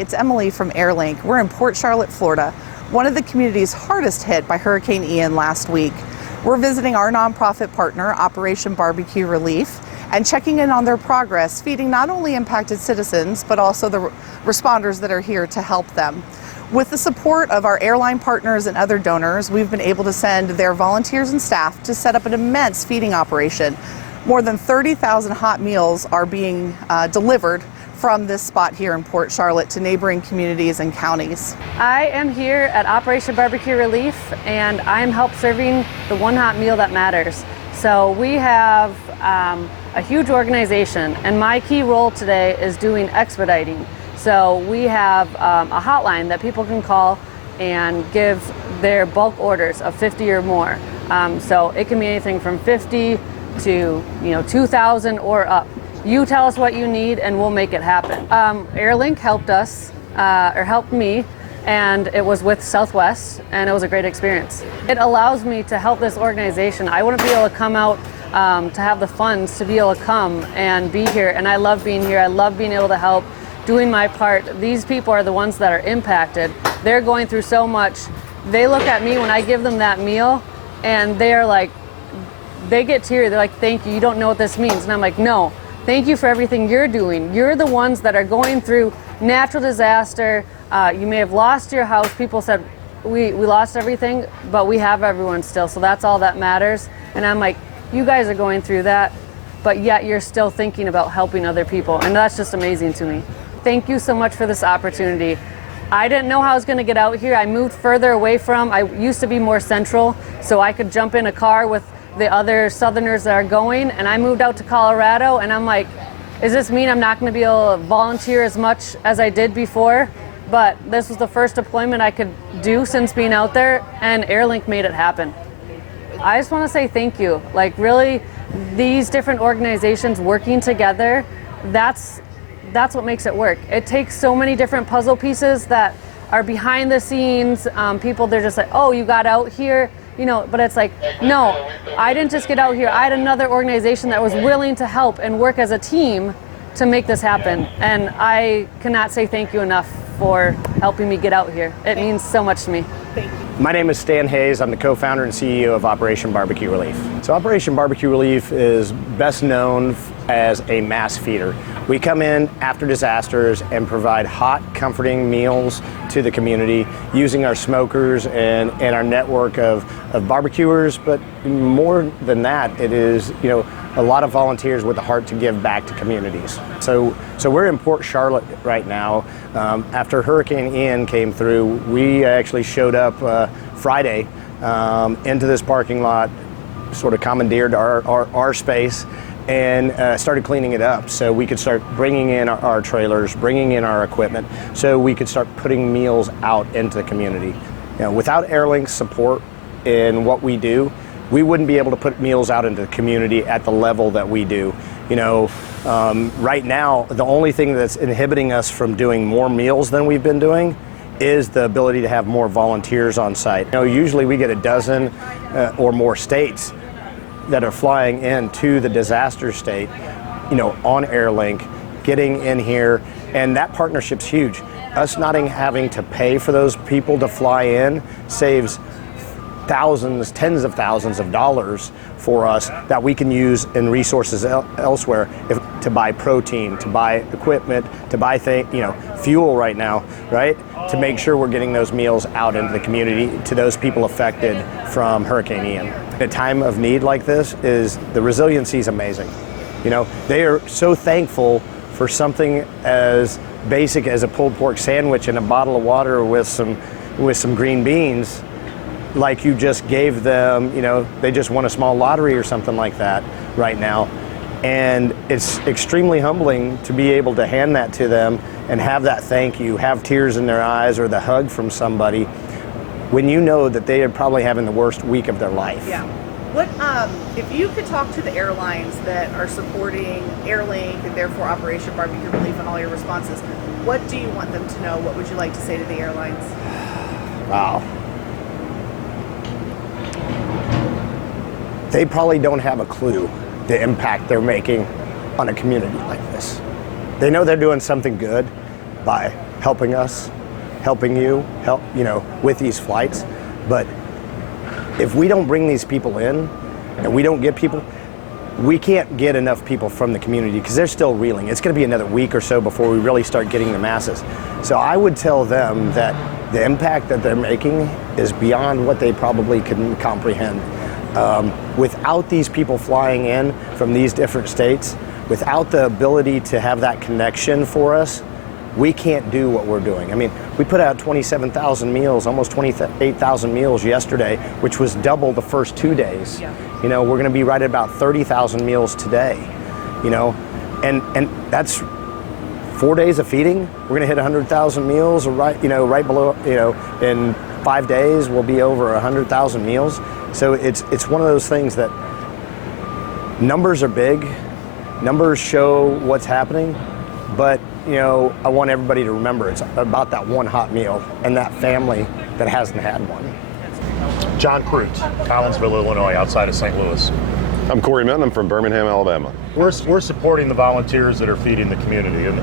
it's Emily from Airlink. We're in Port Charlotte, Florida, one of the communities hardest hit by Hurricane Ian last week. We're visiting our nonprofit partner, Operation BBQ Relief, and checking in on their progress, feeding not only impacted citizens, but also the responders that are here to help them. With the support of our airline partners and other donors, we've been able to send their volunteers and staff to set up an immense feeding operation. More than 30,000 hot meals are being delivered from this spot here in Port Charlotte to neighboring communities and counties. I am here at Operation BBQ Relief, and I'm help serving the one hot meal that matters. So we have a huge organization, and my key role today is doing expediting. So we have a hotline that people can call and give their bulk orders of 50 or more. So it can be anything from 50 to 2,000 or up. You tell us what you need and we'll make it happen. Airlink helped us, or helped me, and it was with Southwest, and it was a great experience. It allows me to help this organization. I wouldn't be able to come out to have the funds to be able to come and be here, and I love being here. I love being able to help, doing my part. These people are the ones that are impacted. They're going through so much. They look at me when I give them that meal, and they're like, they get teary. They're like, thank you, you don't know what this means. And I'm like, no, thank you for everything you're doing. You're the ones that are going through natural disaster. You may have lost your house. People said, we lost everything, but we have everyone still. So that's all that matters. And I'm like, you guys are going through that, but yet you're still thinking about helping other people. And that's just amazing to me. Thank you so much for this opportunity. I didn't know how I was going to get out here. I moved further away I used to be more central, so I could jump in a car with the other Southerners that are going, and I moved out to Colorado, and I'm like, does this mean I'm not going to be able to volunteer as much as I did before? But this was the first deployment I could do since being out there, and Airlink made it happen. I just want to say thank you. Like, really, these different organizations working together, that's what makes it work. It takes so many different puzzle pieces that are behind the scenes. People, they're just like, oh, you got out here, but it's like, no, I didn't just get out here. I had another organization that was willing to help and work as a team to make this happen. And I cannot say thank you enough for helping me get out here. It means so much to me. Thank you. My name is Stan Hayes. I'm the co-founder and CEO of Operation BBQ Relief. So Operation BBQ Relief is best known as a mass feeder. We come in after disasters and provide hot, comforting meals to the community using our smokers and our network of barbecuers, but more than that, it is, a lot of volunteers with a heart to give back to communities. So we're in Port Charlotte right now. After Hurricane Ian came through, we actually showed up Friday into this parking lot, sort of commandeered our space, and started cleaning it up so we could start bringing in our trailers, bringing in our equipment, so we could start putting meals out into the community. Without Airlink's support in what we do, we wouldn't be able to put meals out into the community at the level that we do. Right now, the only thing that's inhibiting us from doing more meals than we've been doing is the ability to have more volunteers on site. Usually we get a dozen or more states that are flying into the disaster state, on Airlink, getting in here, and that partnership's huge. Us not having to pay for those people to fly in saves thousands, tens of thousands of dollars for us that we can use in resources elsewhere to buy protein, to buy equipment, to buy fuel right now, right? To make sure we're getting those meals out into the community to those people affected from Hurricane Ian. At a time of need like this, the resiliency is amazing. They are so thankful for something as basic as a pulled pork sandwich and a bottle of water with some green beans, like you just gave them, they just won a small lottery or something like that right now. And it's extremely humbling to be able to hand that to them and have that thank you, have tears in their eyes or the hug from somebody when you know that they are probably having the worst week of their life. Yeah. What, if you could talk to the airlines that are supporting Airlink and therefore Operation BBQ Relief and all your responses, what do you want them to know? What would you like to say to the airlines? Wow. They probably don't have a clue the impact they're making on a community like this. They know they're doing something good by helping us, helping you, with these flights. But if we don't bring these people in and we don't get people, we can't get enough people from the community because they're still reeling. It's going to be another week or so before we really start getting the masses. So I would tell them that the impact that they're making is beyond what they probably can comprehend. Without these people flying in from these different states, without the ability to have that connection for us, we can't do what we're doing. I mean, we put out 27,000 meals, almost 28,000 meals yesterday, which was double the first 2 days. Yeah. We're going to be right at about 30,000 meals today. And that's 4 days of feeding. We're going to hit 100,000 meals, right below. In 5 days we'll be over 100,000 meals. So it's one of those things that numbers are big, numbers show what's happening, but I want everybody to remember it's about that one hot meal and that family that hasn't had one. John Crute, Collinsville, Illinois, outside of St. Louis. I'm Corey Minton. I'm from Birmingham, Alabama. We're supporting the volunteers that are feeding the community, and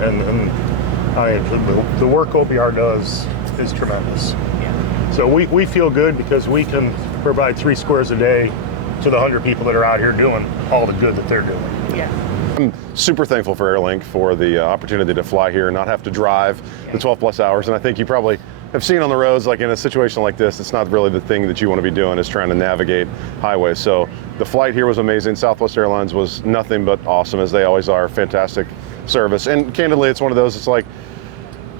the work OBR does is tremendous. Yeah. So we feel good because we can provide 3 squares a day to the 100 people that are out here doing all the good that they're doing. Yeah. I'm super thankful for Airlink for the opportunity to fly here and not have to drive the 12 plus hours. And I think you probably have seen on the roads, like in a situation like this, it's not really the thing that you want to be doing is trying to navigate highways. So the flight here was amazing. Southwest Airlines was nothing but awesome, as they always are. Fantastic service. And candidly, it's one of those, it's like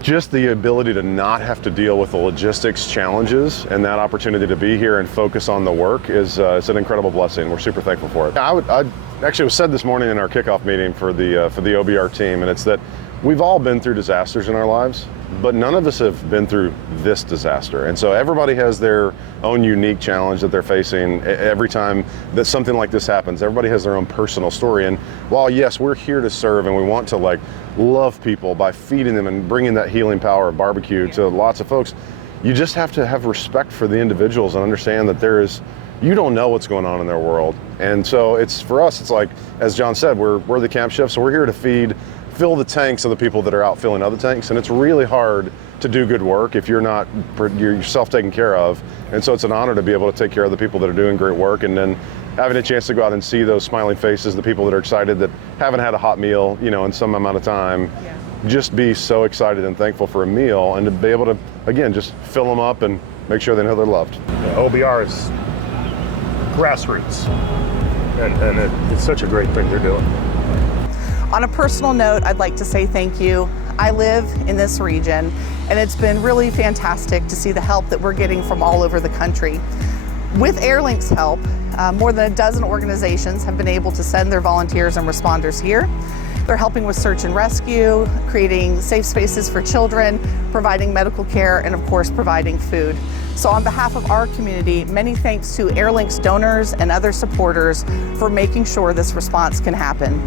just the ability to not have to deal with the logistics challenges and that opportunity to be here and focus on the work is it's an incredible blessing. We're super thankful for it. I actually was said this morning in our kickoff meeting for the OBR team, and it's that we've all been through disasters in our lives, but none of us have been through this disaster. And so everybody has their own unique challenge that they're facing every time that something like this happens. Everybody has their own personal story. And while yes, we're here to serve and we want to love people by feeding them and bringing that healing power of barbecue to lots of folks, you just have to have respect for the individuals and understand that you don't know what's going on in their world. And so for us, it's like, as John said, we're the camp chef, so we're here to fill the tanks of the people that are out filling other tanks. And it's really hard to do good work if you're yourself taken care of. And so it's an honor to be able to take care of the people that are doing great work, and then having a chance to go out and see those smiling faces, the people that are excited that haven't had a hot meal, in some amount of time. Yeah. Just be so excited and thankful for a meal, and to be able to, again, just fill them up and make sure they know they're loved. Yeah, OBR is grassroots, and it's such a great thing they're doing. On a personal note, I'd like to say thank you. I live in this region, and it's been really fantastic to see the help that we're getting from all over the country. With Airlink's help, more than a dozen organizations have been able to send their volunteers and responders here. They're helping with search and rescue, creating safe spaces for children, providing medical care, and of course, providing food. So on behalf of our community, many thanks to Airlink's donors and other supporters for making sure this response can happen.